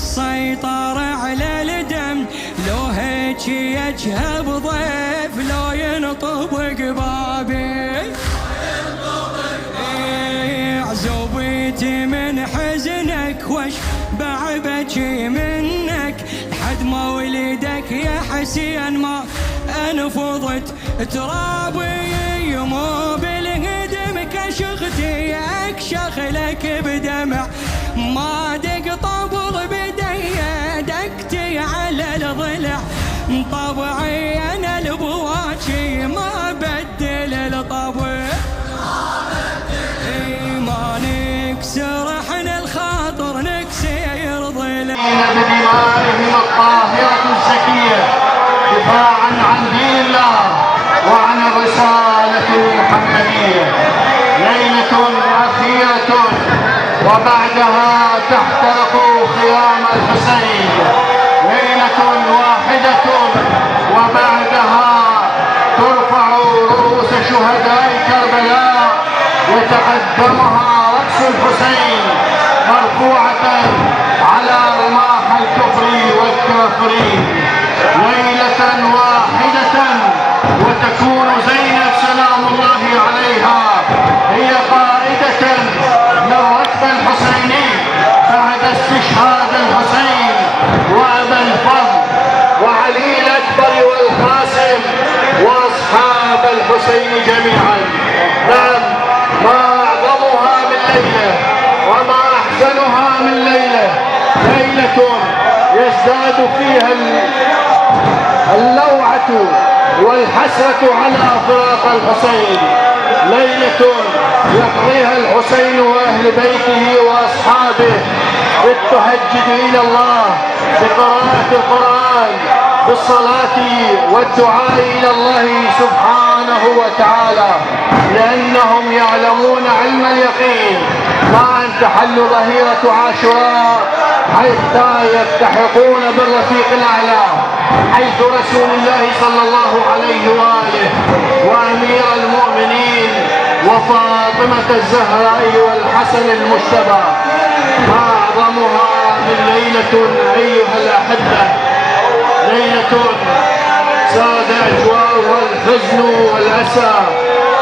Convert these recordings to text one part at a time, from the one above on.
والسيطر على الدم، لو هيك يجهب ضيف لو ينطب قبابي. عزوبيتي من حزنك وش بعبكي منك، لحد مولدك يا حسين ما انفضت ترابي، مو بالهدم كشختي اكشخلك بدمع، ما دق طبل بدي دقتي على الضلع، طبعي انا البواكي ما بدل الطبع، ما نكسر احنا الخاطر نكسر ضلع بدمائهم الطاهرة الزكية دفاعا عن دين الله وعن الرسالة المحمدية. ليلة أخيرة وبعدها تحترق خيام الحسين، ليلة واحدة وبعدها ترفع رؤوس شهداء كربلاء وتقدمها رأس الحسين مرفوعة على رماح الكفر والكافرين. ليلة واحدة وتكون زينب سلام الله عليها هي قائدة للركب الحسيني بعد استشهاد الحسين وأبا الفضل وعلي الأكبر والقاسم وأصحاب الحسين جميعا. نعم، ما أعظمها من ليلة وما أحسنها من ليلة، ليلة يزداد فيها اللوعة والحسرة على فراق الحسين، ليلة يقضيها الحسين وأهل بيته وأصحابه بالتهجد إلى الله، بقراءة القرآن، بالصلاة والدعاء إلى الله سبحانه وتعالى، لأنهم يعلمون علم اليقين ما أن تحل ظهيرة عاشوراء حتى يلتحقون بالرفيق الأعلى، حيث رسول الله صلى الله عليه وآله وأمير المؤمنين وفاطمة الزهراء والحسن المجتبى. ما أعظمها من ليلة أيها الأحبة، ليلة ساد أجواءها الحزن والأسى،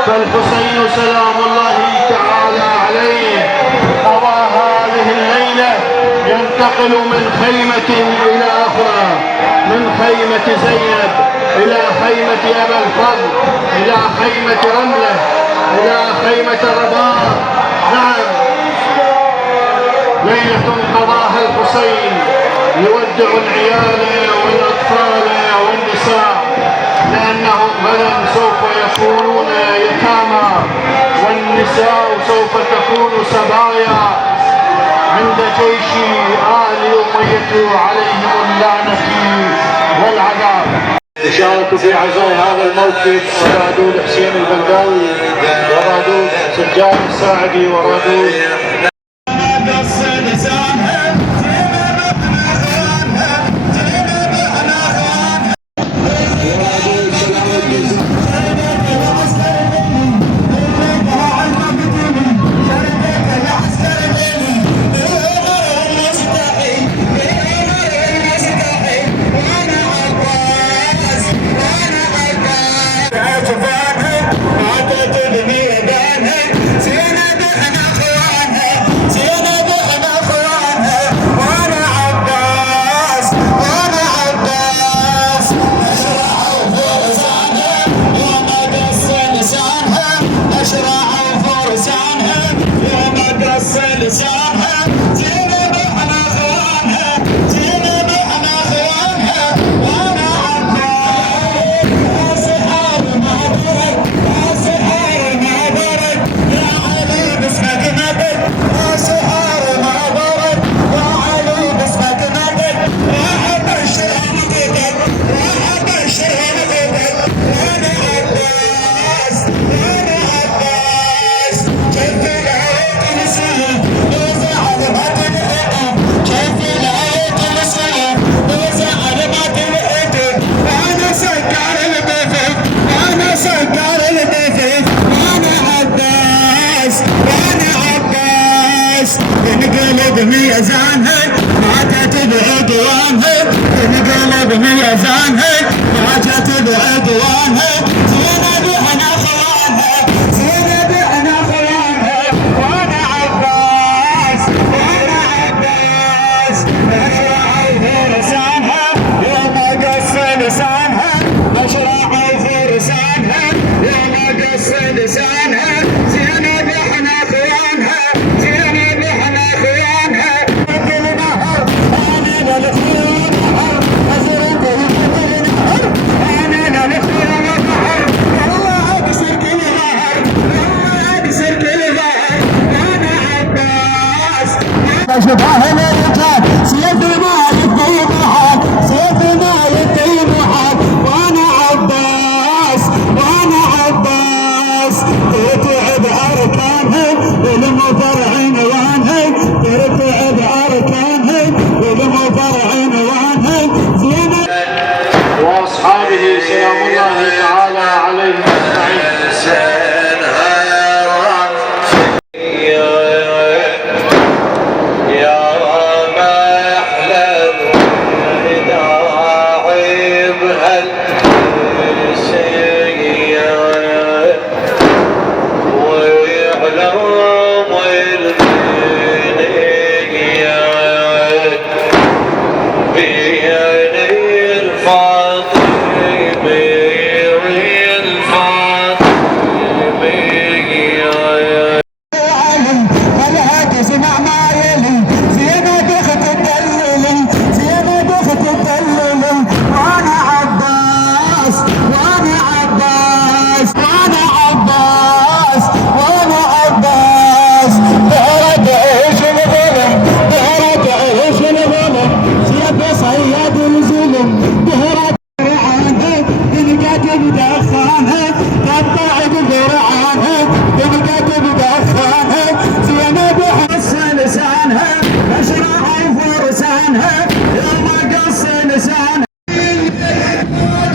فالحسين سلام الله تعالى عليه قضى هذه الليلة ينتقل من خيمة إلى أخرى، من خيمة زينب إلى خيمة أبا الفضل إلى خيمة رملة إلى خيمة الرباط. نعم، ليلة قضاها الحسين يودع العيال والأطفال والنساء، لأنهم غدا سوف يكونون يتامى والنساء سوف تكون سبايا عند جيش آل أمية عليهم اللعنة والعذاب. شاركوا في عزاء هذا الموقف ورادود حسين البغداوي ورادود سجاد الساعدي ورادود بميزانها ماتت بعدوانها تنقلب ميزانها ماتت بعدوانها زينب احنا اخوانها زينب احنا اخوانها وانا عباس مشرع فرسانها يوم قص لسانها مشرع فرسانها يوم قص لسانها زينب احنا اخوانها زينب احنا اخوانها كل نهر انا للخير نهر ازرق كل نهر انا للخير نهر والله اكسر كل نهر والله اكسر كل نهر انا عباس شبه الرجال سيف ما يطيب حد سيف ما يطيب حد وانا عباس ترتع باركانهم والمطر عنوانهم ترتع باركانهم والمطر عنوانهم زينب واصحابه سلام الله تعالى عليهم اجمعين.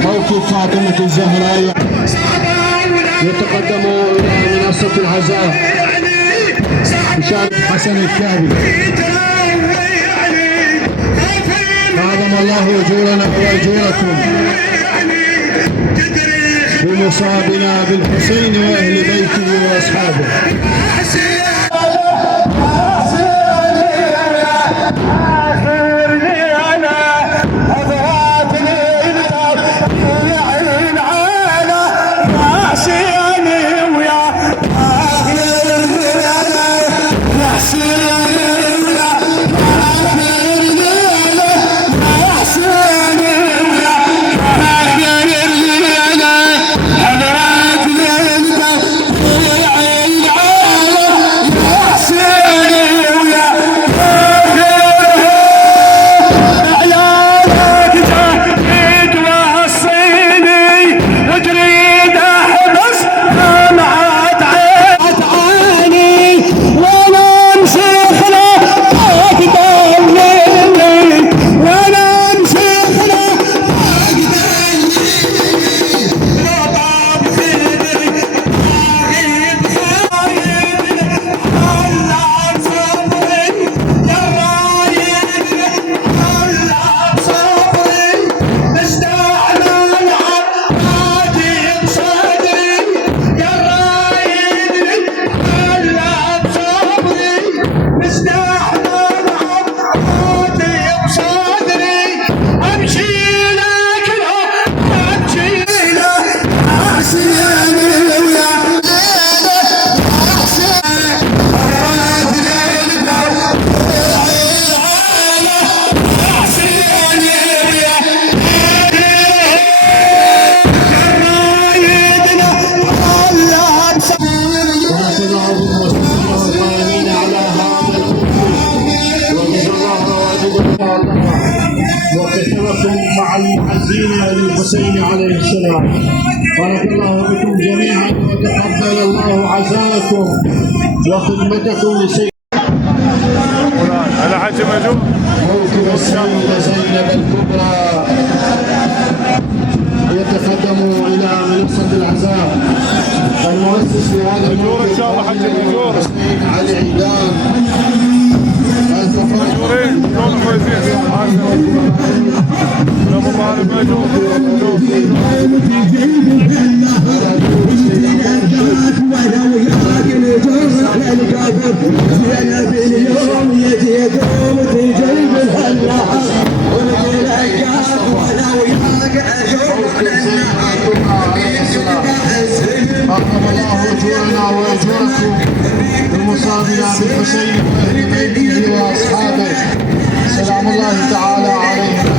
موكب فاطمة الزهراء يتقدم إلى منصة العزاء بشارة حسن الكاظمي. أعظم الله أجورنا وأجوركم بمصابنا بالحسين وأهل بيته وأصحابه. وكتبكم مع المعزين للحسين عليه السلام. بارك الله بكم جميعا وتقبل الله عزاءكم وخدمتكم لسيدنا على حاج مجوب موكب السيدة زينب الكبرى يتقدم الى منصة العزاء. المؤسس لهذا الموكب ان شاء الله حاج الحسين علي عيدان مجورين كونوا كويسين. أكرم الله أجورنا وأجوركم بالمصابين بالحسين وأهل بيته وأصحابه سلام الله تعالى عليهم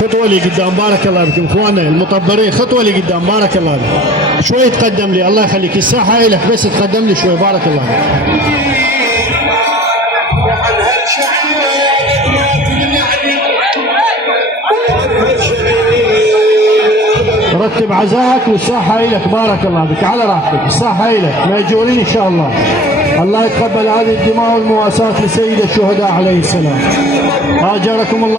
خطوة لي قدام بارك الله بكم اخواننا المطبرين، خطوة لي قدام بارك الله بكم، شوي تقدم لي الله يخليك، الساحة إلك بس تقدم لي شوي بارك الله بك. رتب عزاك والساحة إلك بارك الله بك على راحتك، الساحة إلك مأجورين إن شاء الله. الله يتقبل هذه الدماء والمواساة لسيد الشهداء عليه السلام. آجركم الله.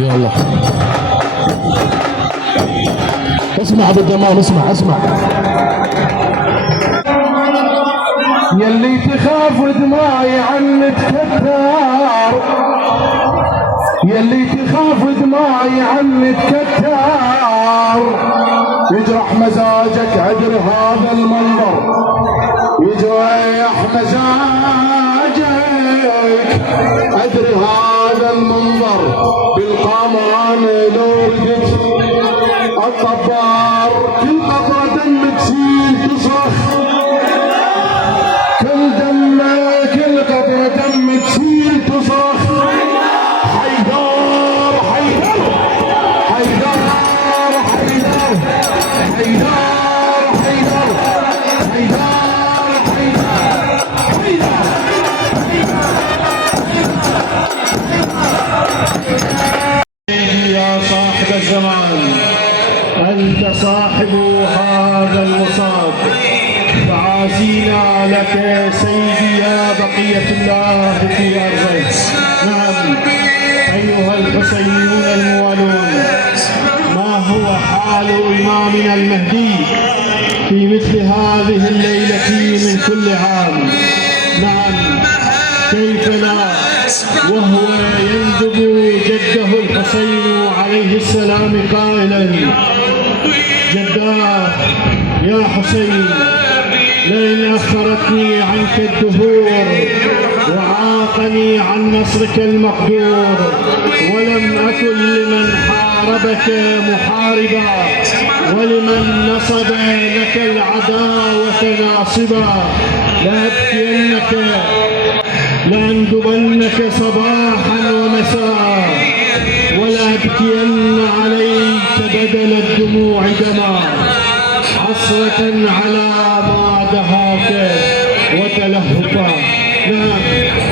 يلا اسمع بالدمام، اسمع يلي تخاف دماي عن تكتر، يلي تخاف دماي عن تكتر، يجرح مزاجك عذر هذا المنظر، يجرح مزاجك عذر هذا المنظر، بالقامان لو ردت الطبار، كل قطرة دم تسيل تصرخ، كل قطرة دم تسيل تصرخ، حيدر حيدر حيدر حيدر حيدر حيدر حيدر يا صاحب الزمان، أنت صاحب هذا المصاب، فعازينا لك سيدي يا بقية الله في أرضه. نعم أيها الحسينيون الموالون، ما هو حال إمامنا المهدي في مثل هذه الليلة من كل عام؟ نعم كيف لا وهو يندب جده الحسين عليه السلام قائلا: جدار يا حسين، لئن أخرتني عنك الدهور وعاقني عن نصرك المقدور، ولم أكن لمن حاربك محاربا، ولمن نصب لك العداوة ناصبا، لأبكينك لأندبنك صباحا ومساء، ولأبكين عليك بدل الدموع دما، حسرة على ما دهاك وتلهفا. نعم،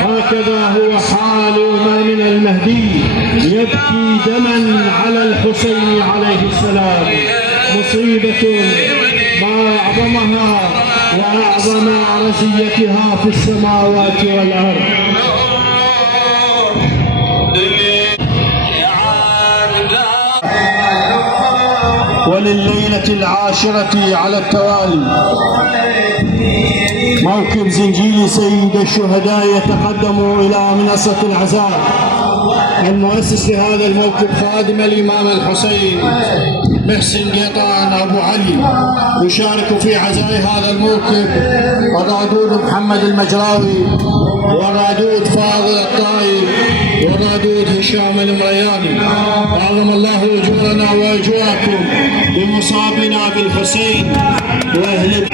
هكذا هو حال إمامنا المهدي، يبكي دما على الحسين عليه السلام. مصيبة ما أعظمها وأعظم رزيتها في السماوات والأرض. ولليلة العاشرة على التوالي موكب زنجيل سيد الشهداء يتقدم إلى منصة العزاء. المؤسس لهذا الموكب خادم الإمام الحسين محسن قيطان أبو علي. يشارك في عزاء هذا الموكب الرادود محمد المجراوي، والرادود فاضل الطائي، والرادود هشام المرياني. أعظم الله أجورنا وأجوركم بمصابنا بالحسين وأهل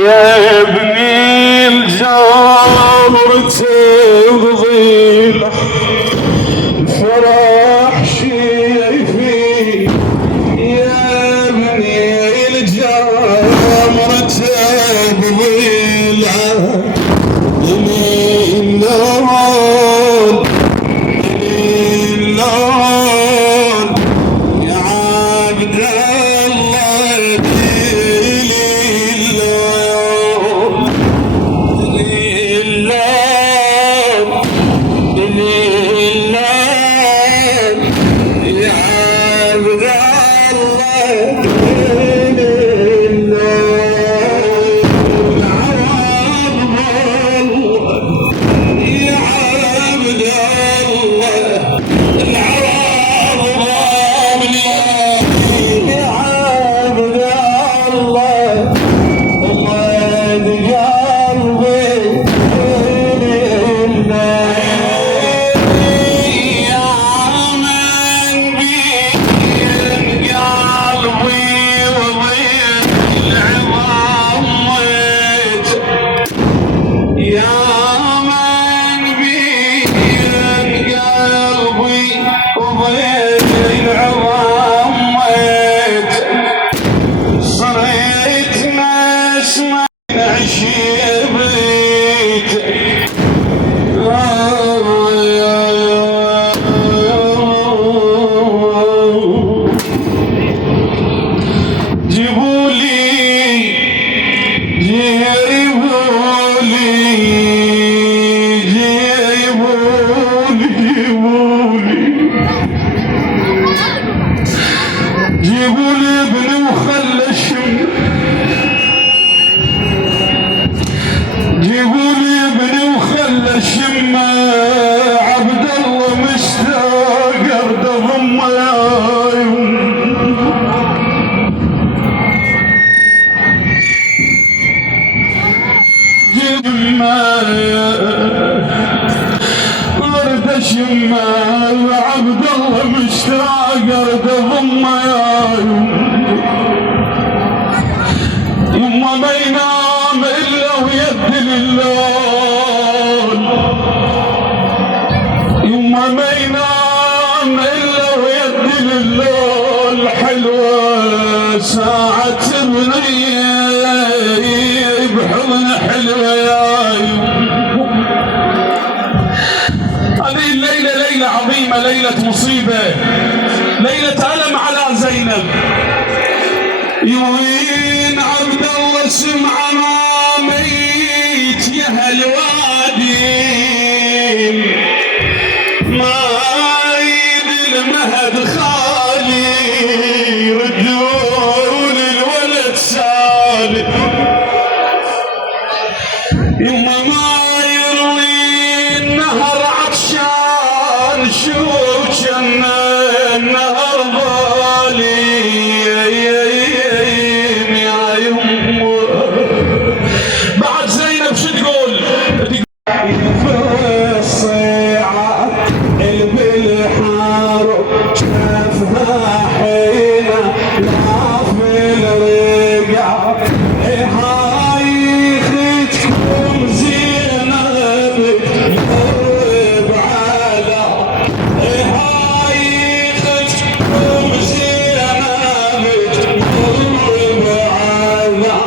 يا ابني الجمر تبضيل فرح شيفي، يا ابني الجمر تبضيل اللون يا عبد الله اللون عبد الله مشتاق ارد ضمه يما ما ينام الا ويد اللون، يما ما ينام الا ويد اللون. حلوه ساعه بنيه بحضن حلوه هذه الليلة ليلة عظيمة، ليلة مصيبة، ليلة ألم على زينب. يوين عبد الله سمع ما ميت يا هالوادي، ما يد المهد خالي ردون الولد سالي. يما ما يروي النهر عطشان شو كان النهر بالي يا يمه. بعد زينب شو تقول؟ في الصيعة بالحار شافها حيلة لا في الرقع. هاي اختكم زينب يقرب على، هاي اختكم زينب يقرب على.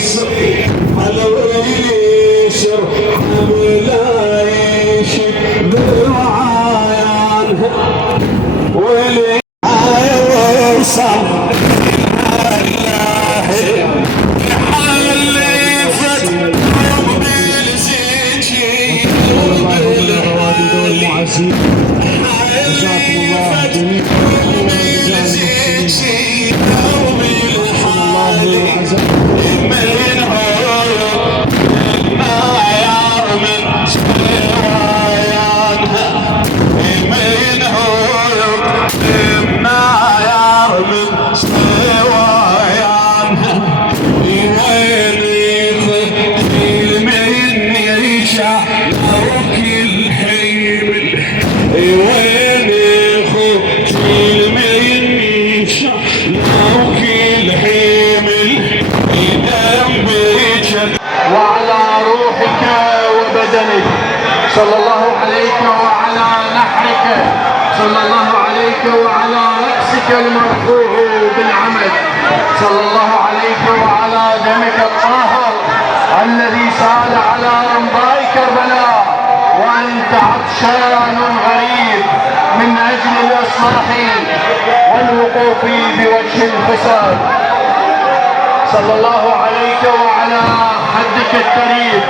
ويسر على ويسر ولا يشب برعايانها ولي يوصل جزاكم الله وعلى روحك وبدنك صلى الله عليك وعلى نحرك صلى الله عليك وعلى رأسك المرفوع بالعمد صلى الله عليك وعلى دمك الطاهر الذي سال على رمضاء كربلاء وأنت عطشان غريب من أجل الإصلاح والوقوف بوجه الفساد صلى الله عليك وعلى حدك الكريم.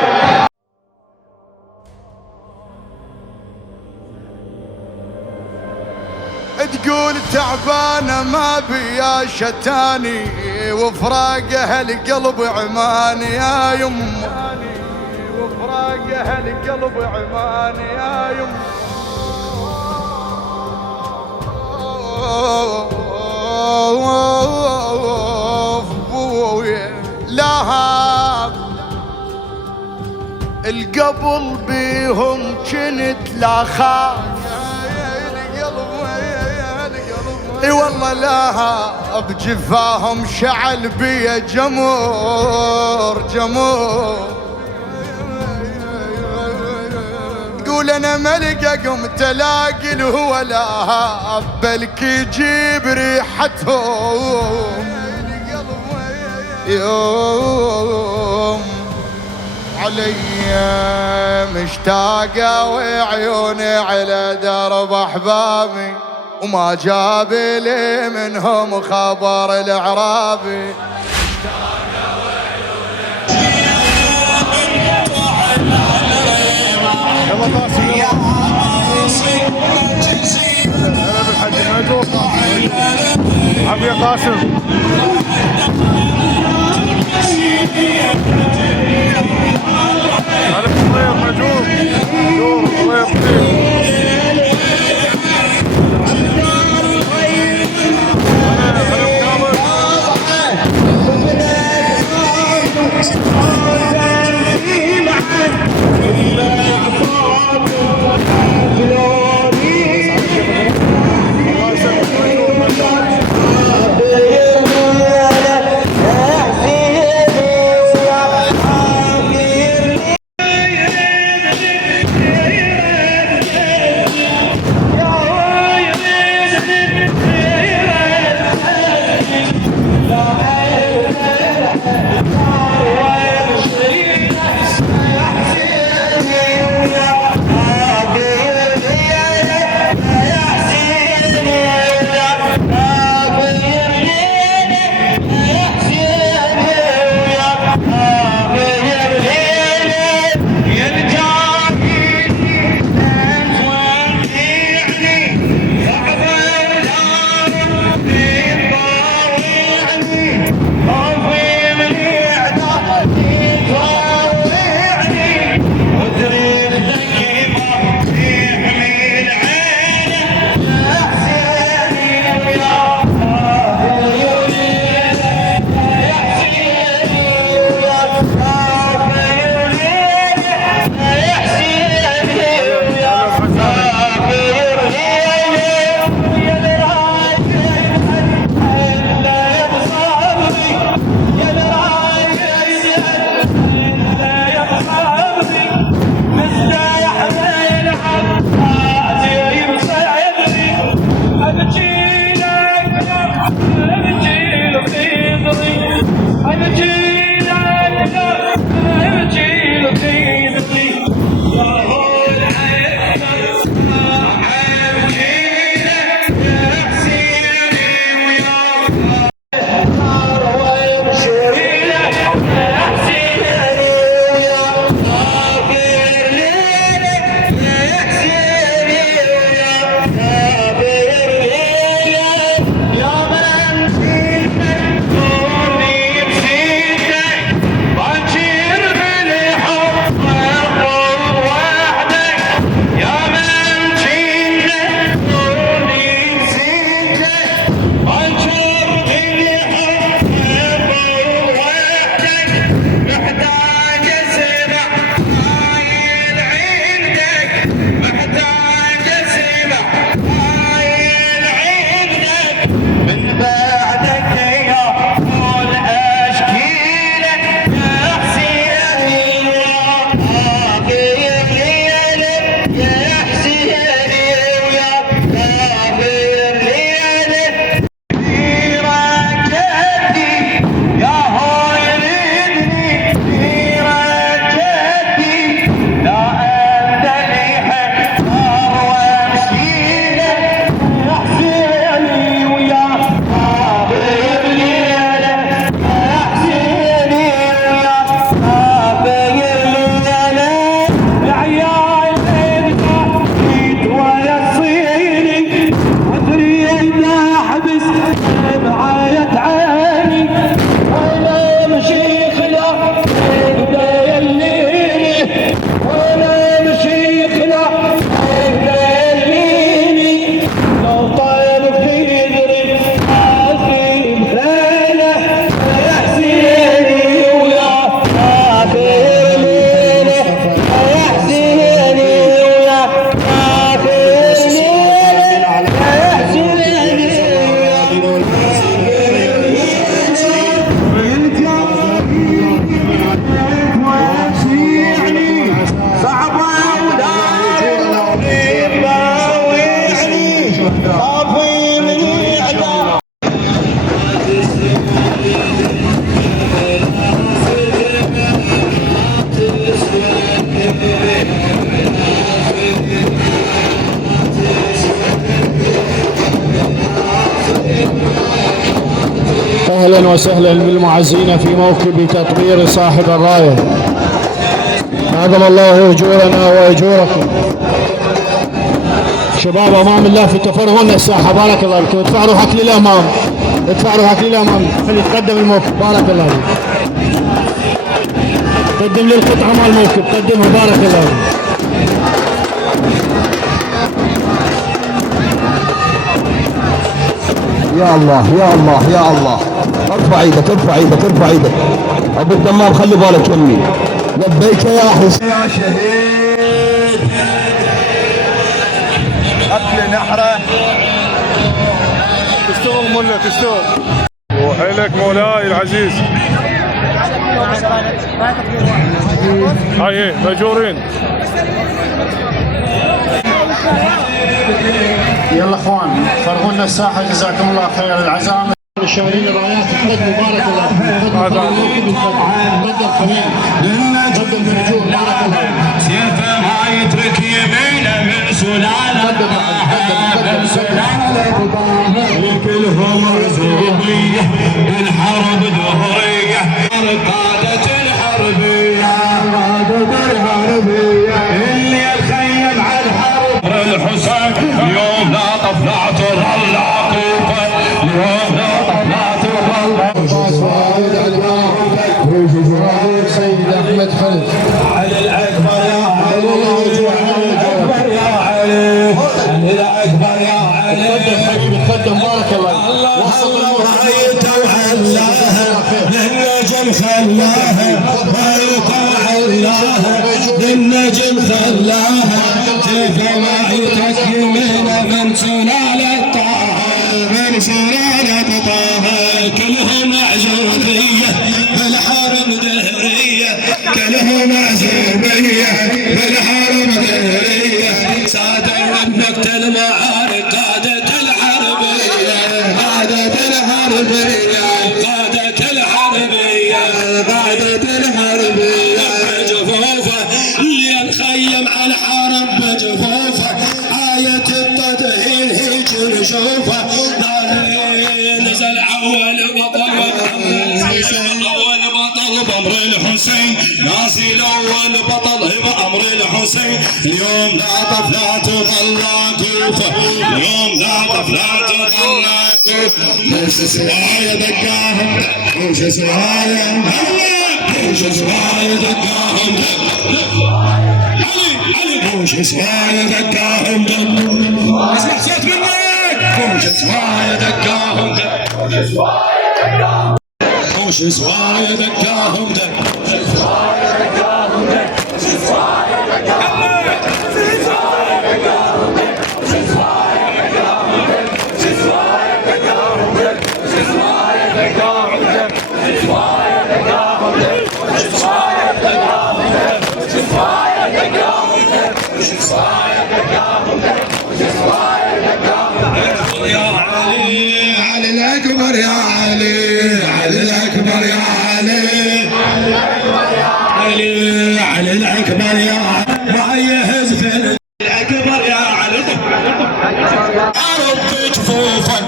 تقول تعبانة ما بيا شتاني وفراق اهل قلب عماني يا يمه، وفراق اهل قلب عماني يا يمه. لها القبل بيهم كنت لا خاف، اي والله لها بجفاهم شعل بيا جمور جمور. تقول انا ملقى قمت الاقي الهوى لها بلكي يجيب ريحتهم. يوم علي مشتاقة وعيوني على درب أحبابي وما جاب لي منهم خبر الأعرابي. عم يا قاسم على الطريق مجوب دور Banchi أهلا وسهلا بالمعزين في موكب تطوير صاحب الراية. أعظم الله أجورنا وأجوركم. شباب أمام الله في التفرغ الساحة، بارك الله فيكم. ادفع روحك للأمام، ادفع روحك للأمام، خلي يتقدم الموكب، بارك الله فيك. قدم لي القطعة مال الموكب، قدمها، بارك الله فيك. يا الله يا الله يا الله، ارفع ايدك ارفع ايدك ارفع ايدك. ابو الدمام خلي بالك يمي. لبيك يا حسين يا شهيد. قتل نحره. تشتغل ملا تشتغل. وحيلك مولاي العزيز. هاي ماجورين. يلا اخوان فرغوا لنا الساحه، جزاكم الله خير. العزائم الشايلين الرايات تقدموا، بارك الله فيكم. قدم الموكب، قدم خليل، قدم فرجور، بارك الله فيكم. سيفه ما يترك يمينه من سلاله، قدم كلهم رزوبيه الحرب ظهريه، قادة الحربيه، قادة الحربيه اللي الخيم على الحرب الحسين. اليوم لا طفلعت الرلا كوفه، اليوم لا طفلعت الرلا. سيد احمد خلف علي الاكبر يا علي، علي الاكبر يا علي، علي الاكبر يا علي. قدم حبيبي، قدم، بارك الله. وصل رايته وعلاها للنجم خلاها، رايته وعلاها للنجم خلاها. سيفه ما يتكلمنا من سلالة طه، من سلالة طه. كلهم عزوبية بالحرم دهرية، كلهم عزوبية بالحرم دهرية. سادة النكتة المعارك، قادة الحربية، قادة الحربية، قادة الحربية، قادة الحربية. بجفوفه اللي الخيم على الحرب، بجفوفه آية التطهير هيك نشوفه. نزل أول بطل أول بطل بأمر الحسين، نازل أول بطل بأمر الحسين. اليوم لا طفلة تظل كوفة، اليوم لا طفلة تظل كوفة. وش سوايا دقاهم، وش سوايا، وش سوايا دقاهم، وش سوايا دقاهم. اسمع صوت منك. وش سوايا دقاهم، وش سوايا دقاهم، يا علي، علي الأكبر يا علي، علي الأكبر يا علي، علي، علي الأكبر يا علي. ما يهز الأكبر يا علي. عرض جفوفه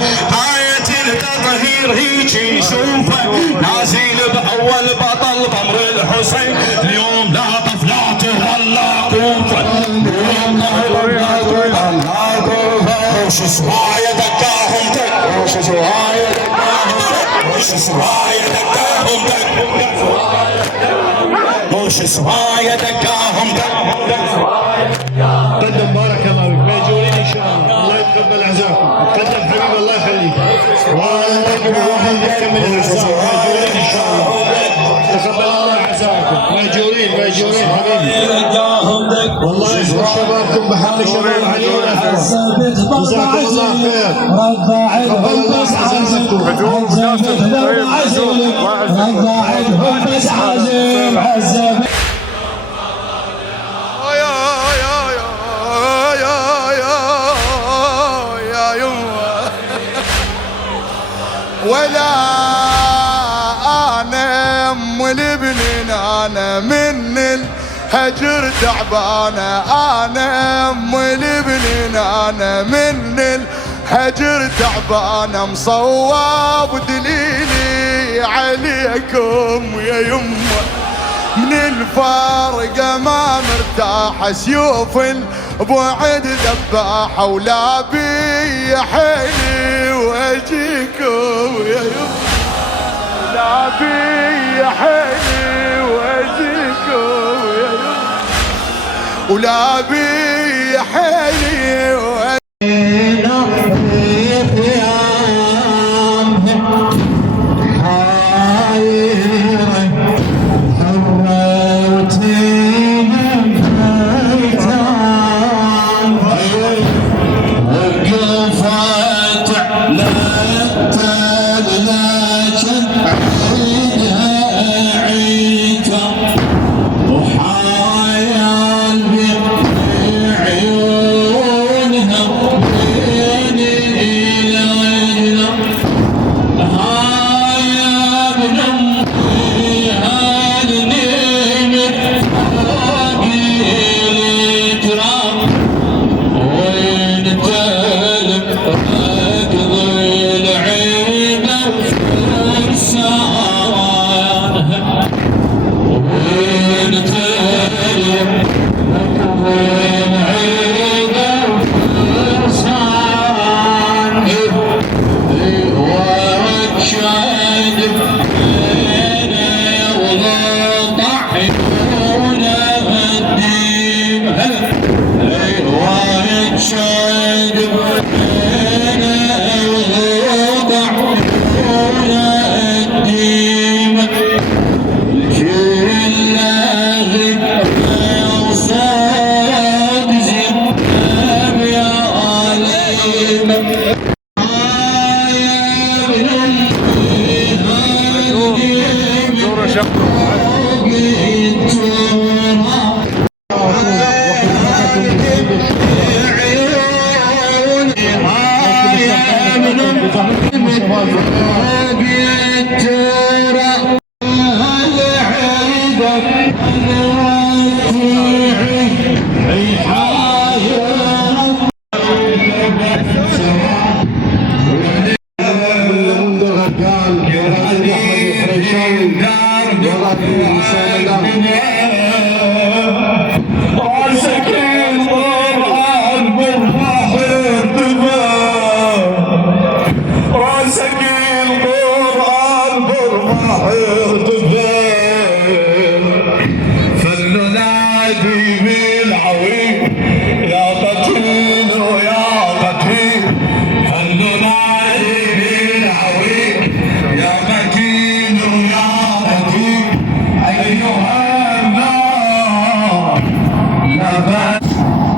آية التطهير هيجي يشوفه. نازل بأول بطل بأمر الحسين. اليوم لا طفلات ولا كوفه، اليوم لا طفلات ولا كوفه. وش سوايا دقاهم، وش سوايا دقاهم، وش سوايا دقاهم، وش سوايا دقاهم. قدم، بارك الله فيك. ماجورين ان شاء الله، الله يتقبل عزاكم. قدم حبيبي، الله يخليك. واحد يكمل العزاء. ماجورين ان شاء الله، تقبل الله عزاكم. ماجورين ماجورين حبيبي، والله يشكر شبابكم بحق شباب علينا. جزاكم الله خير. تقبل الله عزاكم. هجوم جاسم. رضع عندهم بس عازم عزم. ولا انا ام البنين، انا من الهجر تعبانه. انا ام البنين، انا من الهجر تعبانه. مصوب دليلي عليكم يا يمه من الفارقة ما مرتاحة سيوف البعد ذباحة ولا بي حيلي واجيكم يا يمه لا بي حيلي واجيكم يا يمه ولا بي حيلي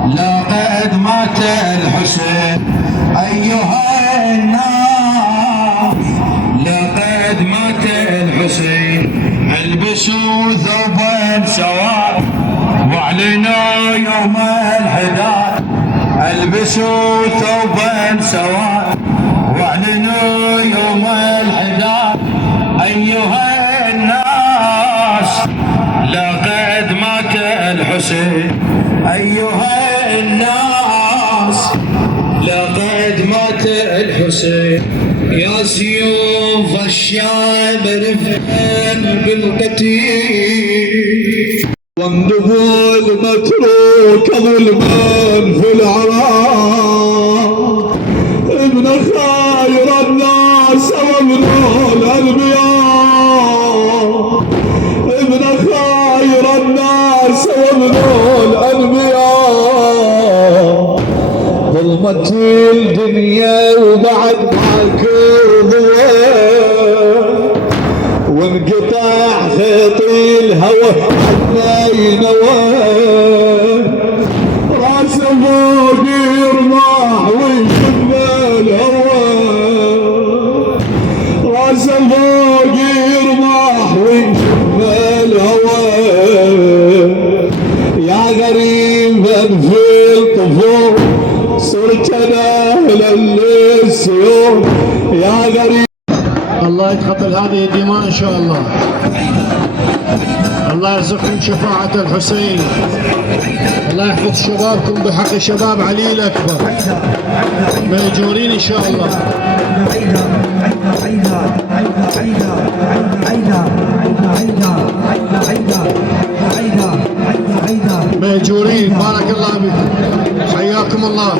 لقد مات الحسين أيها الناس، لقد مات الحسين. البسوا ثوبا سواء واعلنوا يوم الحداد، البسوا ثوبا سواء واعلنوا يوم الحداد. أيها الناس لقد مات الحسين، أيها الناس لقد مات الحسين. يا سيوف الشام رفعا بالقتيل، وانبهوا المتروك ظلما في العراق. ابن خير الناس وابن الأنبياء، ابن خير الناس وابن الأنبياء. ظلمت الدنيا وبعد معك ضوء، وانقطع خيط الهوى عنا ينوى. راس فوق يرمح ويشم الهوى، راس فوق يرمح ويشم الهوى. يا غريبا في الطفول صرت انا للسيوف، يا غريب. الله يتقبل هذه الدماء ان شاء الله. الله يرزقكم شفاعة الحسين. الله يحفظ شبابكم بحق شباب علي الأكبر مأجورين إن شاء الله. مأجورين بارك الله بكم حياكم الله.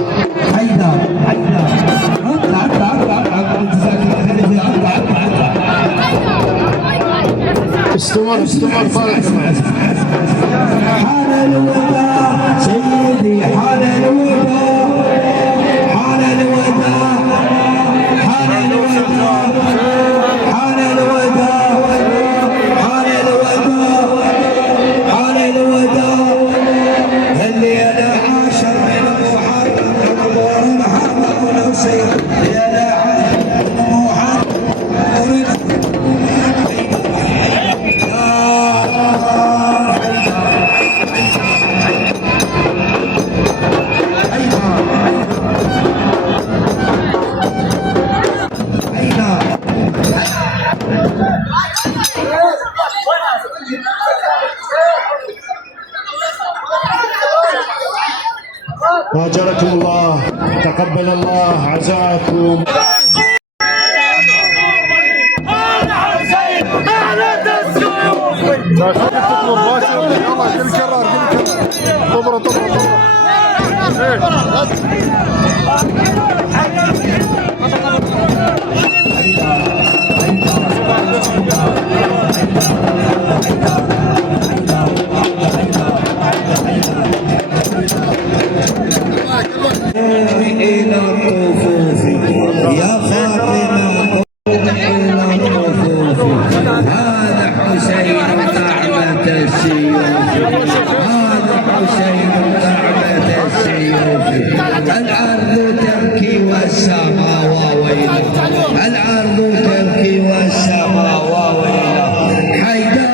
استمر بارك الله. حان الوداع سيدي، حان الوداع، حان الوداع، حان الوداع، حان الوداع، حان الوداع، حان الوداع. الليلة عاشر من محرم حضور محمد ونصير، الليلة عاشر من محرم. واجركم الله، تقبل الله عزاءكم. إلى الطفوف يا فاطمة، إلى الطفوف. هذا حسين نعمة السيوف، هذا حسين نعمة السيوف. الأرض تبكي والسماء ويلها، الأرض تبكي والسماء ويلها. حيدر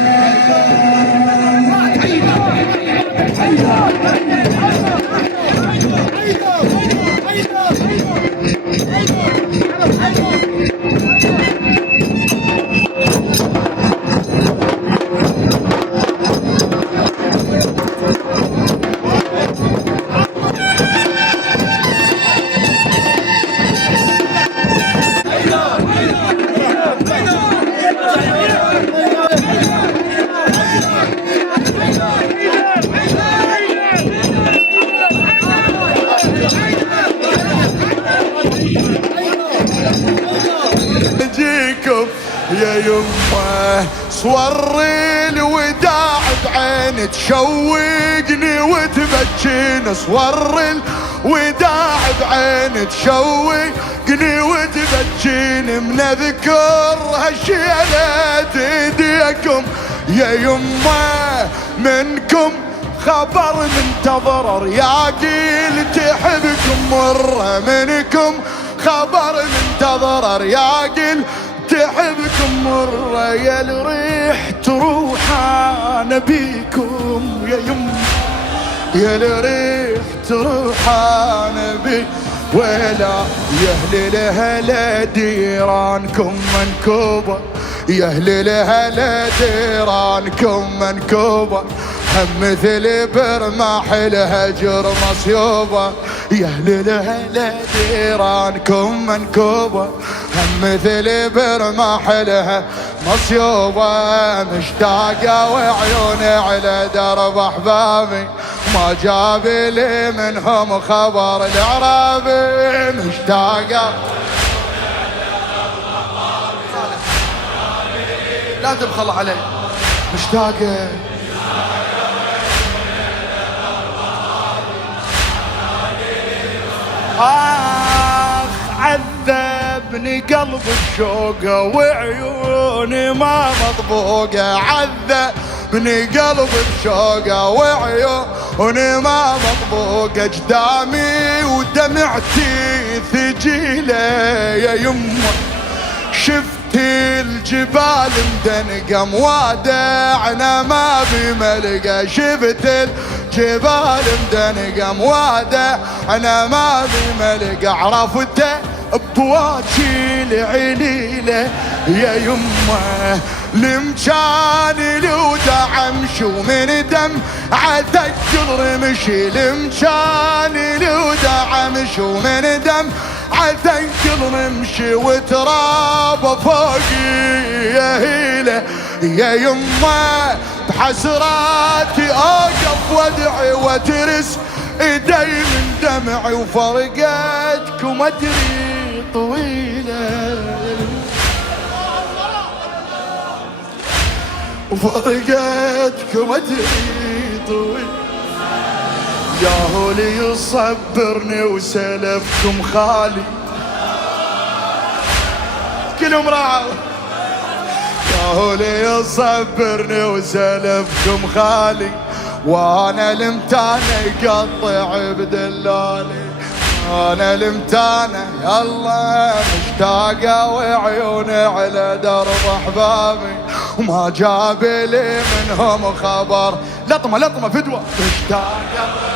اجيكم يا يمه، صور الوداع بعين تشوقني وتبجيني، صور الوداع بعين تشوقني وتبجيني. من اذكر هالشيلة ايديكم يا يمه، منكم خبر منتظر يا قيل تحبكم مرة، منكم خبر منتظر يا قيل تحبكم مرة. يا الريح تروح انا بيكم يا يم، يا الريح تروح انا بي ولا يهلي لهلا ديرانكم منكوبة، يهلي لهلا ديرانكم منكوبة. هم مثل برماح الهجر مصيوبة، يهلي لهلا ديرانكم منكوبة. هم مثل برماح الهجر مصيوبة. مشتاقة وعيوني على درب احبابي، ما جاب لي منهم خبر العرابي. مشتاقة لا تبخل علي، مشتاقة عذبني قلب الشوقة وعيوني ما مطبوقة، عذبني قلب الشوقة وعيوني ما مطبوقة. قدامي ودمعتي ثقيلة يا يمه، شفت الجبال مدنقة موادعنا ما بملقى، شفت الجبال مدنقة موادعنا ما بملقى. عرفت بواجي العليلة يا يمه، لمجاني لو دعم شو من دم عتقل رمشي، لمجاني لو دعم شو من دم عتنكل نمشي وتراب فوقي يا هيله يا يمه بحسراتي اوقف وادعي وترس ايدي من دمعي وفرقتكم ادري طويله وفرقتكم ادري طويله يا هو اللي يصبرني وسلفكم خالي كلهم راعوا يا هو اللي يصبرني وسلفكم خالي وانا المتانة يقطع بدلالي انا المتانة يلا مشتاقة وعيوني على درب احبابي وما جاب لي منهم خبر لطمة فدوة مشتاقة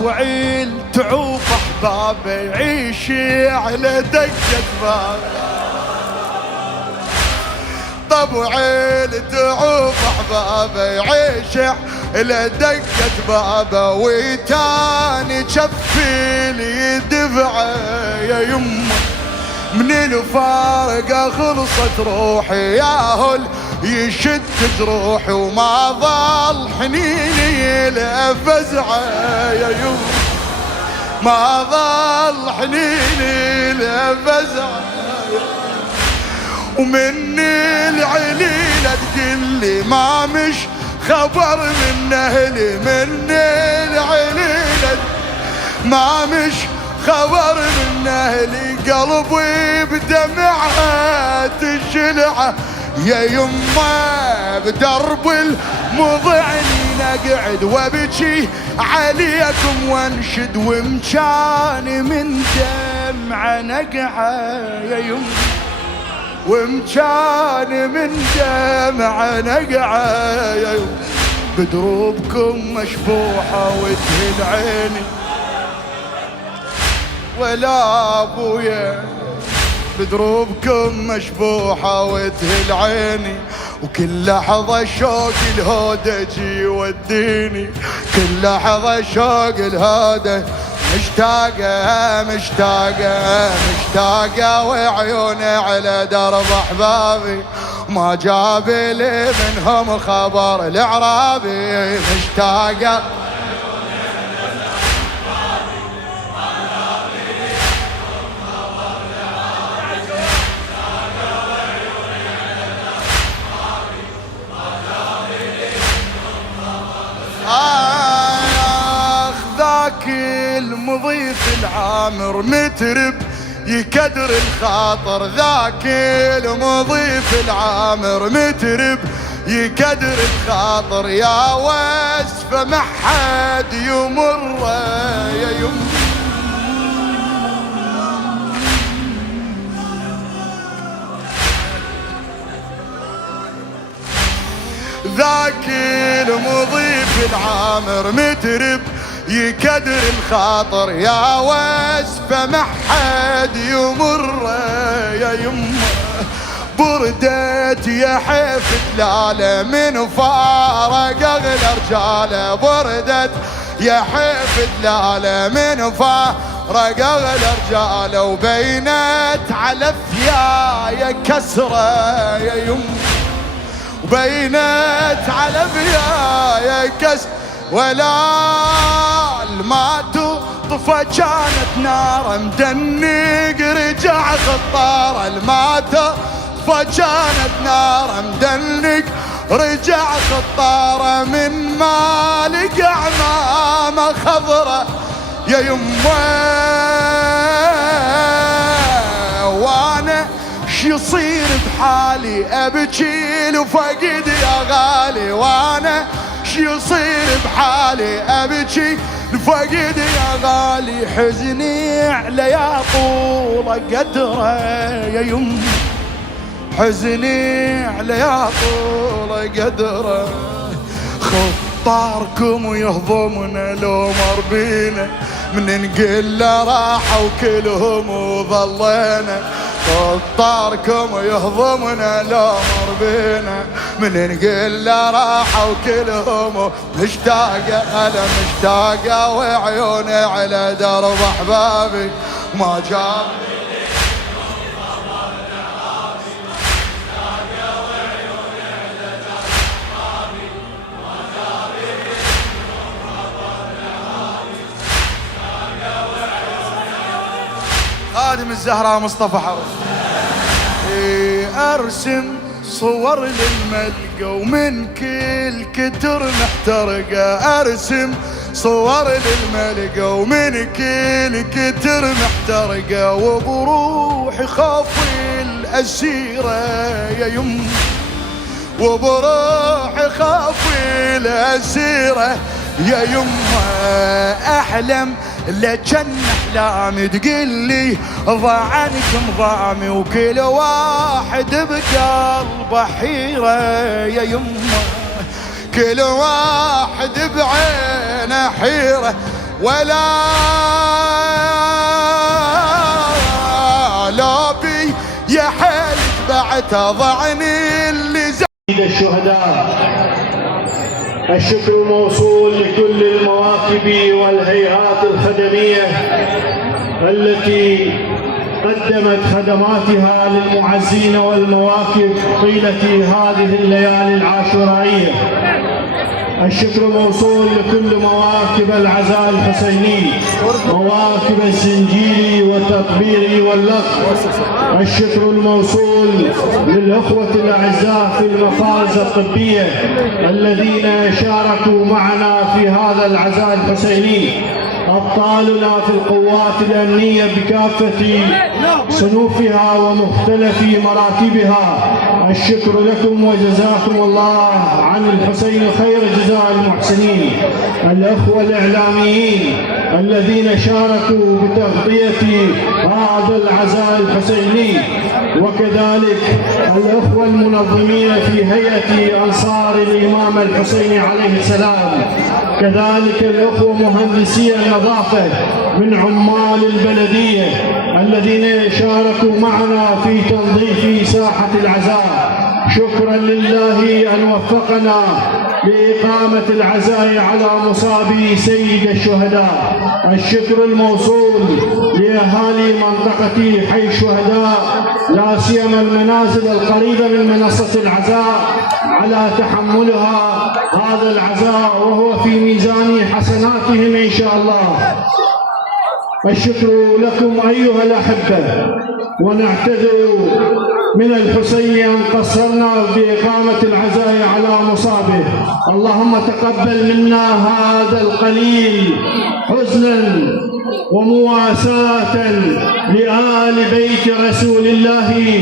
طبعي التعوف احبابي يعيشي على دقة بابي طبعي التعوف احبابي يعيشي على دقة بابه ويتاني شفي لي دفعه يا يمه من الفارقة خلصت روحي يا هل يشد جروحي وما ظل حنيني لا فزعه يا يوم ما ظل حنيني لا فزعه ومني العليلة تقلي ما مش خبر من اهلي مني العليلة ما مش خبر من اهلي قلبي بدمعها تشلعه يا يمه بدرب المضعني نقعد وابكي عليكم وانشد ومكاني من دمعه نقعه يا يمه ومكاني من دمعه نقعه يا يمه بدروبكم مشبوحه وتهل عيني ولا ابويا بدروبكم مشبوحة وتهل عيني وكل لحظة شوق الهودة يوديني كل لحظة شوق الهودة مشتاقة وعيوني على درب أحبابي ما جاب لي منهم خبر العرابي مشتاقة المضيف العامر مترب يكدر الخاطر ذاك المضيف العامر مترب يكدر الخاطر يا وسف ما حد يمر يا يم ذاك المضيف العامر مترب يكدر الخاطر يا وسف ما حد يمر يا يمه بردت يا حيف دلاله من فارق اغلى رجاله بردت يا حيف دلاله من فارق اغلى رجاله وبينت على ثيايا كسره يا يمه وبينت على ثيايا كسره ولا ما تطفى كانت نار مدنق رجع خطار الما تطفى كانت نار مدنق رجع خطار من مالك عمامه خضره يا يمه وانا شيصير بحالي ابكي لفقد يا غالي وانا يصير بحالي ابكي لفقد يا غالي حزني على يا طول قدره يا يم حزني على يا طول قدره خوف طاركم ويهضمنا لو مر بينا، من نقول له راحوا كلهم وظلينا. طاركم ويهضمنا لو مر بينا، من نقول له راحوا كلهم. مشتاقة انا مشتاقة وعيوني على درب احبابي ما جاب. خادم الزهراء مصطفى حرب. ارسم صور للملقى ومن كل كتر محترقة. ارسم صور للملقى ومن كل كتر محترقة، وبروحي خافي الأسيرة يا يم، وبروحي خافي الأسيرة يا يما. احلم لجن احلامي تقلي ضاع عنكم ضامي، وكل واحد بقلبه حيرة يا يما، كل واحد بعينه حيرة. ولا لابي يا حيل بعت ضعني اللي سيد الشهداء. الشكر موصول لكل المواكب والهيئات الخدمية التي قدمت خدماتها للمعزين والمواكب طيلة هذه الليالي العاشورائية. الشكر موصول لكل مواكب العزاء الحسيني، مواكب الزنجيري والتطبيري واللق. الشكر الموصول للأخوة الأعزاء في المفارز الطبية الذين شاركوا معنا في هذا العزاء الحسيني، أبطالنا في القوات الأمنية بكافة صنوفها ومختلف مراتبها. الشكر لكم وجزاكم الله عن الحسين خير جزاء المحسنين. الأخوة الإعلاميين الذين شاركوا بتغطية هذا العزاء الحسيني، وكذلك الأخوة المنظمين في هيئة أنصار الإمام الحسين عليه السلام، كذلك الأخوة مهندسي النظافة من عمال البلدية الذين شاركوا معنا في تنظيف ساحة العزاء. شكرا لله أن وفقنا لإقامة العزاء على مصاب سيد الشهداء. الشكر الموصول لأهالي منطقة حي الشهداء، لا سيما المنازل القريبة من منصة العزاء، على تحملها هذا العزاء وهو في ميزان حسناتهم إن شاء الله. الشكر لكم أيها الأحبة، ونعتذر من الحسين أن قصرنا بإقامة العزاء على مصابه. اللهم تقبل منا هذا القليل حزنا ومواساة لآل بيت رسول الله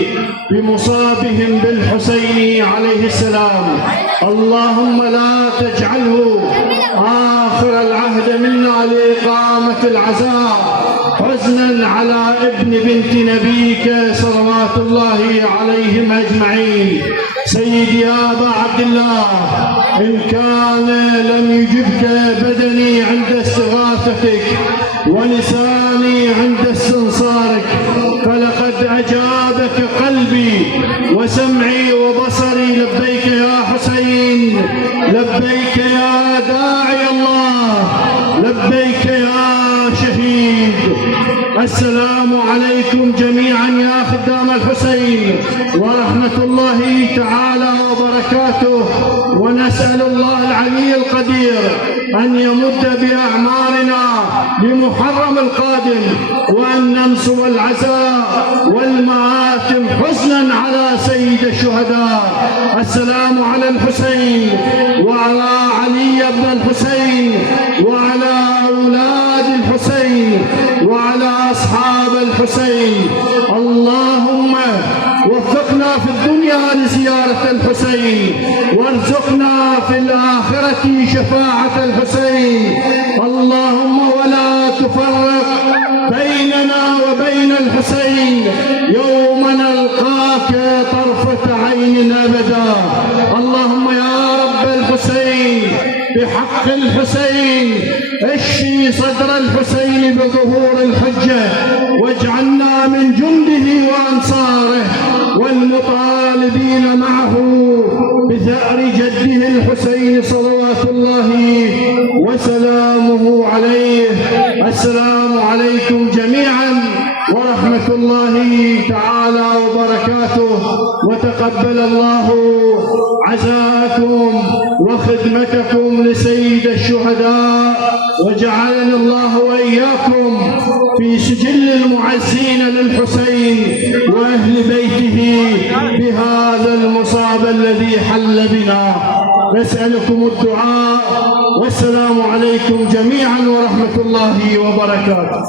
بمصابهم بالحسين عليه السلام. اللهم لا تجعله آخر العهد منا لإقامة العزاء حزنا على ابن بنت نبيك صلوات الله عليهم أجمعين. سيدي يا أبا عبد الله، إن كان لم يجبك بدني عند استغاثتك ولساني عند استنصارك، فلقد أجابك قلبي وسمعي وبصري. لبيك يا حسين، لبيك يا داعي الله، لبيك يا شهيد. السلام عليكم جميعا يا خدام الحسين ورحمة الله تعالى وبركاته. ونسأل الله العلي القدير أن يمد بأعمارنا لمحرم القادم، وأن ننصر العزاء والمآتم حزنا على سيد الشهداء. السلام على الحسين وعلى علي بن الحسين وعلى أولاد الحسين وعلى أصحاب الحسين. اللهم وفقنا في الدنيا لزيارة الحسين، وارزقنا في الآخرة شفاعة الحسين. اللهم ولا تفرق بيننا وبين الحسين يوم نلقاك طرفة عين أبدا. اللهم يا رب الحسين حق الحسين اشفي صدر الحسين بظهور الحجة واجعلنا من جنده وأنصاره والمطالبين معه بثأر جده الحسين صلوات الله وسلامه عليه. السلام عليكم جميعا ورحمة الله تعالى وبركاته، وتقبل الله عزاءكم وخدمتكم لسيد الشهداء، وجعلني الله وإياكم في سجل المعزين للحسين وأهل بيته بهذا المصاب الذي حل بنا. نسألكم الدعاء، والسلام عليكم جميعا ورحمة الله وبركاته.